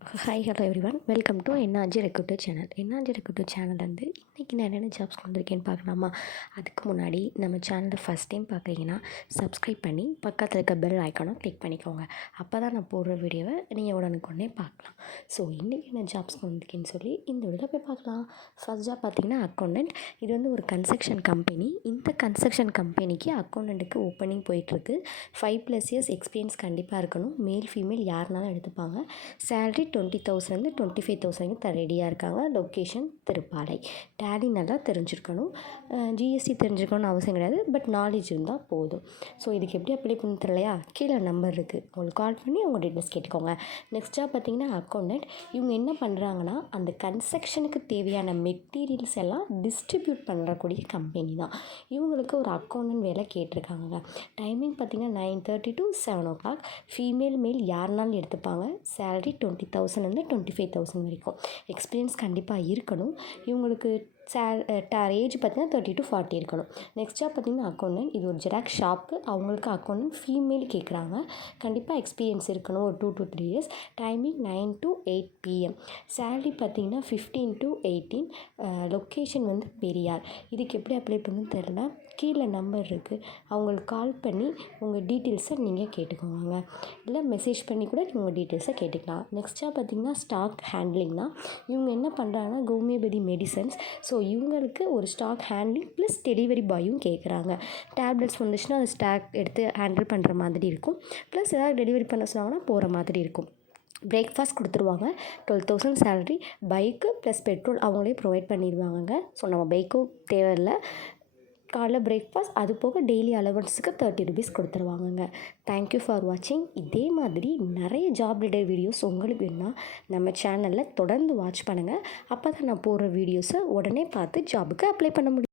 Hi hello everyone welcome to NRG recruiter channel. NRG recruiter channel வந்து இன்றைக்கி நான் என்னென்ன ஜாப்ஸ் வந்திருக்கேன்னு பார்க்கலாமா? அதுக்கு முன்னாடி நம்ம சேனலை ஃபஸ்ட் டைம் பார்க்குறீங்கன்னா சப்ஸ்கிரைப் பண்ணி பக்கத்தில் இருக்க பெல் ஐக்கானை கிளிக் பண்ணிக்கோங்க. அப்போ தான் நான் போடுற வீடியோவை நீங்கள் உடனுக்குடனே பார்க்கலாம். ஸோ இன்றைக்கி என்ன ஜாப்ஸ் வந்திருக்கேன்னு சொல்லி இந்த வீடியோவில் போய் பார்க்கலாம். ஃபஸ்ட் ஜாப் பார்த்திங்கன்னா அக்கௌண்டன்ட். இது வந்து ஒரு கன்ஸ்ட்ரக்ஷன் கம்பெனி. இந்த கன்ஸ்ட்ரக்ஷன் கம்பெனிக்கு அக்கௌண்டண்ட்டுக்கு ஓப்பனிங் போயிட்டுருக்கு. 5+ இயர்ஸ் எக்ஸ்பீரியன்ஸ் கண்டிப்பாக இருக்கணும். மேல் ஃபீமேல் யாருனாலும் எடுத்துப்பாங்க. சேலரி 20,000 25,000 ரெடியாக இருக்காங்க. லொக்கேஷன் திருப்பாலை. டேலி நல்லா தெரிஞ்சிருக்கணும். ஜிஎஸ்டி தெரிஞ்சிருக்கணும்னு அவசியம் கிடையாது, பட் நாலேஜ் இருந்தால் போதும். ஸோ இதுக்கு எப்படி அப்ளை பண்ண தெரியலையா? கீழே நம்பர் இருக்குது, உங்களுக்கு கால் பண்ணி அவங்க டீட்டெயில்ஸ் கேட்டுக்கோங்க. நெக்ஸ்ட்டாக பார்த்தீங்கன்னா அக்கௌண்டன்ட். இவங்க என்ன பண்ணுறாங்கன்னா அந்த கன்ஸ்ட்ரக்ஷனுக்கு தேவையான மெட்டீரியல்ஸ் எல்லாம் டிஸ்ட்ரிபியூட் பண்ணக்கூடிய கம்பெனி தான். இவங்களுக்கு ஒரு அக்கௌண்டன்ட் வேலை கேட்டிருக்காங்க. டைமிங் பார்த்திங்கன்னா 9:30 to 7 o'clock. ஃபீமேல் மேல் யாருனாலும் எடுத்துப்பாங்க. சேலரி 20,000 25,000 வரைக்கும். எக்ஸ்பீரியன்ஸ் கண்டிப்பாக இருக்கணும். இவங்களுக்கு ஏஜ் பார்த்திங்கன்னா 30 to 40 இருக்கணும். நெக்ஸ்ட்டாக பார்த்திங்கன்னா அக்கௌண்டன்ட். இது ஒரு ஜெராக்ஸ் ஷாப்பு. அவங்களுக்கு அக்கௌண்டன்ட் ஃபீமேல் கேட்குறாங்க. கண்டிப்பாக எக்ஸ்பீரியன்ஸ் இருக்கணும். ஒரு 2 to 3 years. Timing 9 to 8 PM. Salary பார்த்திங்கன்னா 15 to 18. லொக்கேஷன் வந்து பெரியார். இதுக்கு எப்படி அப்ளை பண்ணணும்னு தெரில. கீழே நம்பர் இருக்குது, அவங்களுக்கு கால் பண்ணி உங்கள் டீட்டெயில்ஸை நீங்கள் கேட்டுக்கோங்க. இல்லை மெசேஜ் பண்ணி கூட உங்கள் டீட்டெயில்ஸை கேட்டுக்கலாம். நெக்ஸ்ட்டாக பார்த்திங்கன்னா ஸ்டாக் ஹேண்ட்லிங் தான். இவங்க என்ன பண்ணுறாங்கன்னா ஹோமியோபதி மெடிசன்ஸ். ஸோ இவங்களுக்கு ஒரு ஸ்டாக் ஹேண்ட்லிங் ப்ளஸ் டெலிவரி பாயும் கேட்குறாங்க. டேப்லெட்ஸ் வந்துச்சுன்னா அந்த ஸ்டாக் எடுத்து ஹேண்டில் பண்ணுற மாதிரி இருக்கும். ப்ளஸ் ஏதாவது டெலிவரி பண்ண சொன்னாங்கன்னா போகிற மாதிரி இருக்கும். பிரேக்ஃபாஸ்ட் கொடுத்துருவாங்க. 12,000 சேலரி. பைக்கு ப்ளஸ் பெட்ரோல் அவங்களே ப்ரொவைட் பண்ணிடுவாங்க. ஸோ நம்ம பைக்கும் தேவையில்லை. காலைல பிரேக்ஃபாஸ்ட், அது போக டெய்லி அலவன்ஸுக்கு 30 rupees கொடுத்துருவாங்கங்க. தேங்க்யூ ஃபார் வாட்சிங். இதே மாதிரி நிறைய ஜாப் ரிலேட்டட் வீடியோஸ் உங்களுக்கு வேணும்னா நம்ம சேனலில் தொடர்ந்து வாட்ச் பண்ணுங்கள். அப்போ தான் நான் போடுற வீடியோஸை உடனே பார்த்து ஜாபுக்கு அப்ளை பண்ண முடியும்.